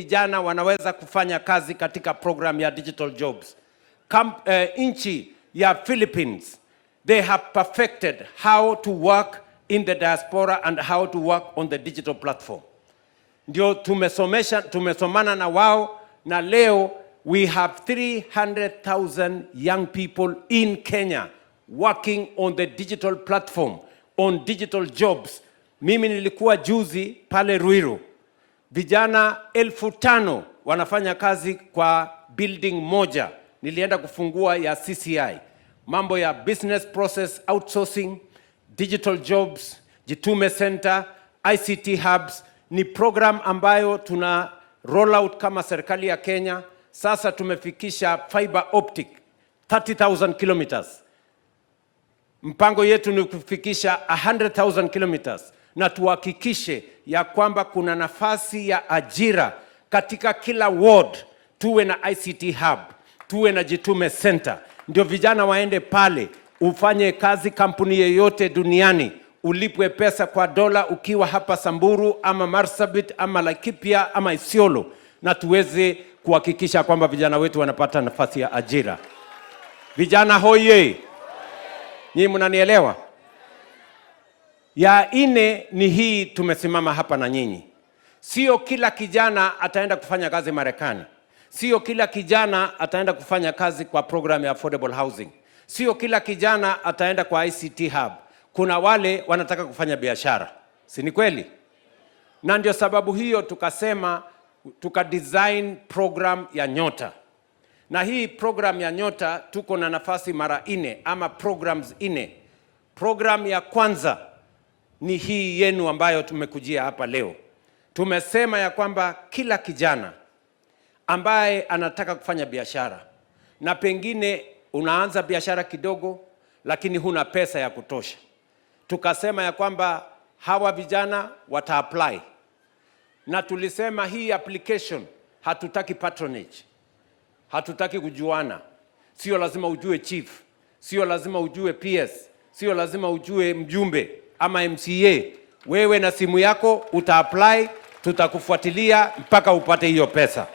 Vijana wanaweza kufanya kazi katika program ya digital jobs. Nchi ya Philippines, they have perfected how to work in the diaspora and how to work on the digital platform. Ndio tumesomana na wao, na leo we have 300,000 young people in Kenya working on the digital platform, on digital jobs. Mimi nilikuwa juzi pale Ruiru. Vijana 5,000 wanafanya kazi kwa building moja. Nilienda kufungua ya CCI. Mambo ya business process outsourcing, digital jobs, Jitume Center, ICT hubs. Ni program ambayo tuna roll out kama serikali ya Kenya. Sasa tumefikisha fiber optic 30,000 kilometers. Mpango yetu ni kufikisha 100,000 kilometers. Na tuhakikishe ya kwamba kuna nafasi ya ajira katika kila ward. Tuwe na ICT hub, tuwe na Jitume Center. Ndio vijana waende pale, ufanye kazi kampuni yoyote duniani, ulipwe pesa kwa dola ukiwa hapa Samburu ama Marsabit ama Laikipia ama Isiolo, na tuweze kuhakikisha kwamba vijana wetu wanapata nafasi ya ajira. Vijana hoye! Nyinyi mnanielewa? Ya ine ni hii, tumesimama hapa na nyinyi. Sio kila kijana ataenda kufanya kazi Marekani. Sio kila kijana ataenda kufanya kazi kwa program ya affordable housing. Sio kila kijana ataenda kwa ICT hub. Kuna wale wanataka kufanya biashara. Si ni kweli? Na ndio sababu hiyo tukasema design program ya Nyota. Na hii program ya Nyota tuko na nafasi mara 4 ama programs 4. Program ya kwanza ni hii yenu ambayo tumekujia hapa leo. Tumesema ya kwamba kila kijana ambaye anataka kufanya biashara, na pengine unaanza biashara kidogo lakini huna pesa ya kutosha, tukasema ya kwamba hawa vijana wata-apply. Na tulisema hii application hatutaki patronage, hatutaki kujuana. Sio lazima ujue chief, sio lazima ujue PS, sio lazima ujue mjumbe ama MCA. Wewe na simu yako uta-apply, tutakufuatilia mpaka upate hiyo pesa.